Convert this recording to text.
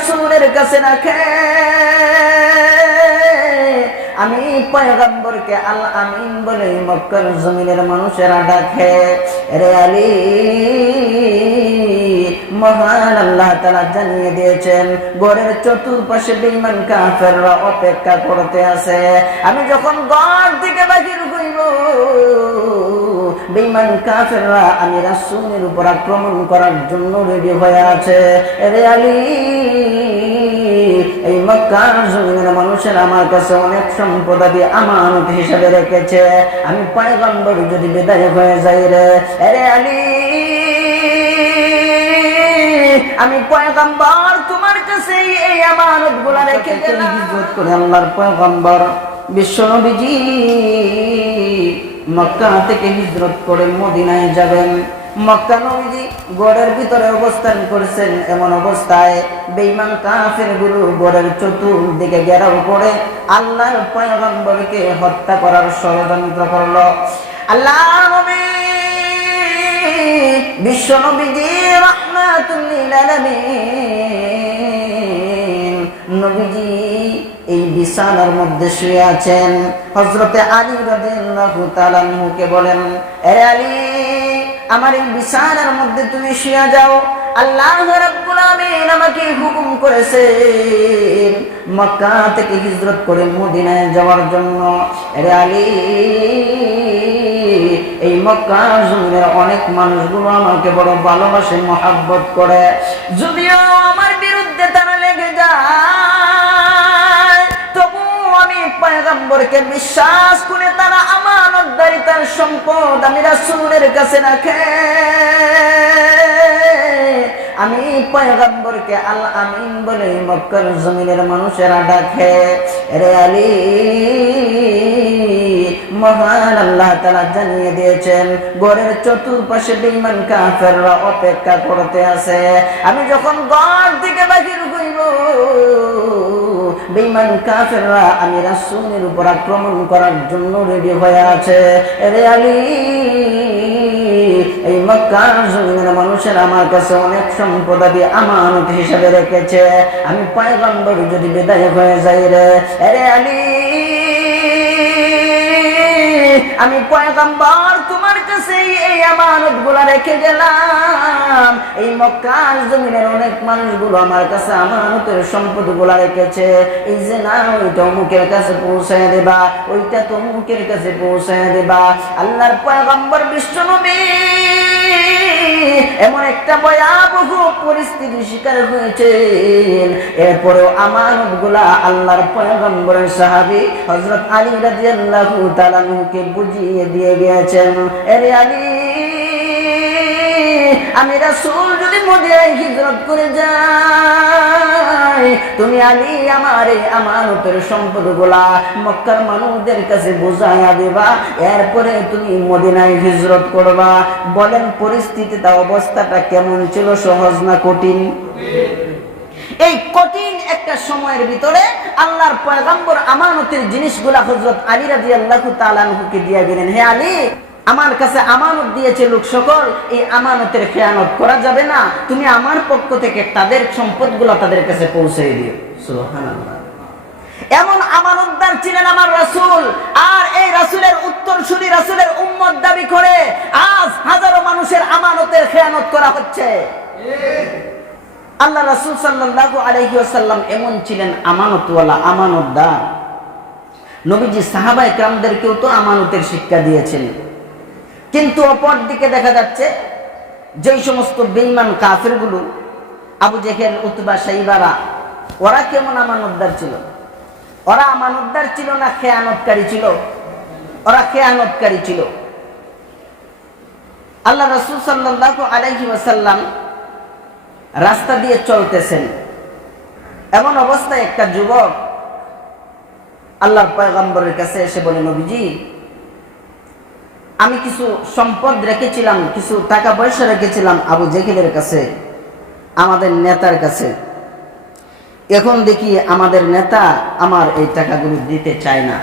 রাসূলের কাছে রাখে। আমি পয়গম্বরকে আল আমিন বলে মক্কার জমিনের মানুষেরা ডাকে। রে আলী, মহান আল্লাহ তাআলা জানিয়ে দিয়েছেন ঘরের চতুর্পাশে বেঈমান কাফেররা অপেক্ষা করতে আছে। আমি যখন ঘর থেকে বাহির হইব, বেঈমান কাফেররা আমি রাসূলের উপর আক্রমণ করার জন্য রেডি হয়ে আছে। রে আলী, এই মক্কার জমিনের মানুষের আমার কাছে অনেক সম্পদাদি আমানত হিসেবে রেখেছে। আমি পয়গম্বর যদি বিদায় হয়ে যাই রে আলী, আমি পয়গম্বর তোমার কাছে এই আমানত গুলা রেখে গেলাম। হিজরত করে আল্লাহর পয়গম্বর বিশ্বনবীজি মক্কা থেকে হিজরত করে মদিনায় যাবেন। মক্কা নবীজি গড়ের ভিতরে অবস্থান করছেন। এমন অবস্থায় বেঈমান কাফেরগুলো গড়ের চতুর্দিকে ঘেরাও করে আল্লাহর পয়গম্বরকে হত্যা করার ষড়যন্ত্র করলো। আল্লাহ নবী বিশ্ব নবীজি রাহমাতুল লিল আলামিন নবীজি এই বিছানার মধ্যে শুয়ে আছেন। হযরতে আলী রাদিয়াল্লাহু তাআলা আনহুকে বলেন, এ আলী, আমার এই বিছানার মধ্যে তুমি শুয়ে যাও। আল্লাহ রাব্বুল আমিন আমাকে হুকুম করেছেন মক্কা থেকে হিজরত করে মদিনায় যাওয়ার জন্য। এ আলী, এই মক্কা জমিনের অনেক মানুষগুলো আমাকে বড় ভালোবাসে, মহব্বত করে। যদিও আমার বিরুদ্ধে তারা লেগে যায়, তবু আমি পয়গম্বরকে বিশ্বাস করে তারা আমানতদারিতার সম্পদ আমি রাসূলের কাছে রাখে। আমি পয়গম্বরকে আল আমিন বলে মক্কার জমিনের মানুষেরা ডাকে। রে আলী, মহান আল্লাহ তাআলা জানিয়ে দিয়েছেন ঘরের চতুর্পাশে বেঈমান কাফেররা অপেক্ষা করতে আছে। আমি যখন ঘর থেকে বাহির হইব, বেঈমান কাফেররা আমি রাসূলের উপর আক্রমণ করার জন্য রেডি হয়ে আছে। রে আলী, এই মক্কার জমিনের মানুষের আমার কাছে অনেক সম্পদাদি আমানত হিসেবে রেখেছে। আমি পয়গম্বর যদি বিদায় হয়ে যাই রে আলী, আমি পয়গম্বর তোমার কাছে এই আমানত গুলা রেখে গেলাম। এই মক্কার জমিনের অনেক মানুষগুলো আমার কাছে আমানতের সম্পদ গুলা রেখেছে। এই যে না, ওইটা অমুকের কাছে পৌঁছায় দেবা, ওইটা তো অমুকের কাছে পৌঁছায় দেবা। আল্লাহর পয়গম্বর বিশ্বনবী এমন একটা ভয়াবহ পরিস্থিতির শিকার হয়েছেন। এরপরেও আমানত গুলা আল্লাহর পয়গম্বরের সাহাবী হযরত আলী রাদিয়াল্লাহু তাআলা আনহুকে বুঝিয়ে দিয়ে গিয়েছেন। এরে আলী, আমি রাসূল যদি মদিনায় হিজরত করে যাই, তুমি আলী আমার এই আমানতের সম্পদগুলা মক্কার মানুষদের কাছে বুঝাইয়া দেবা, এরপরে তুমি মদিনায় হিজরত করবা। বলেন পরিস্থিতিটা, অবস্থাটা কেমন ছিল? সহজ না কঠিন? এই কঠিন একটা সময়ের ভিতরে আল্লাহর পয়গম্বর আমানতের জিনিসগুলা হযরত আলী রাদিয়াল্লাহু তাআলা আনহুকে দিয়ে গেলেন। হে আলী, আমার কাছে আমানত দিয়েছে লোক সকল, এই আমানতের খেয়ানত করা যাবে না। তুমি আমার পক্ষ থেকে তাদের সম্পদগুলো তাদের কাছে পৌঁছে দিও। সুবহানাল্লাহ। এমন আমানতদার ছিলেন আমার রাসূল। আর এই রাসূলের উত্তরসূরি, রাসূলের উম্মত দাবি করে আজ হাজারো মানুষের আমানতের খেয়ানত করা হচ্ছে। আল্লাহ রাসূল সাল্লাল্লাহু আলাইহি ওয়াসাল্লাম এমন ছিলেন আমানতওয়ালা, আমানতদার। নবীজি সাহাবায়ে কেরামদেরকেও তো আমানতের শিক্ষা দিয়েছেন। কিন্তু অপর দিকে দেখা যাচ্ছে যেই সমস্ত বেঈমান কাফেরগুলো, আবু জেহেল, উতবা, শাইবারা, ওরা কেমন আমানতদার ছিল? ওরা আমানতদার ছিল না খেয়ানতকারী ছিল? ওরা খেয়ানতকারী ছিল। আল্লাহ রাসূল সাল্লাল্লাহু আলাইহি ওয়াসাল্লাম রাস্তা দিয়ে চলতেছেন। এমন অবস্থায় একটা যুবক আল্লাহর পয়গম্বরের কাছে এসে বলে, নবীজি, আমি কিছু সম্পদ রেখেছিলাম, কিছু টাকা পয়সা রেখেছিলাম আবু জেহেলের কাছে, আমাদের নেতার কাছে। এখন দেখি আমাদের নেতা আমার এই টাকাগুলো দিতে চায় না।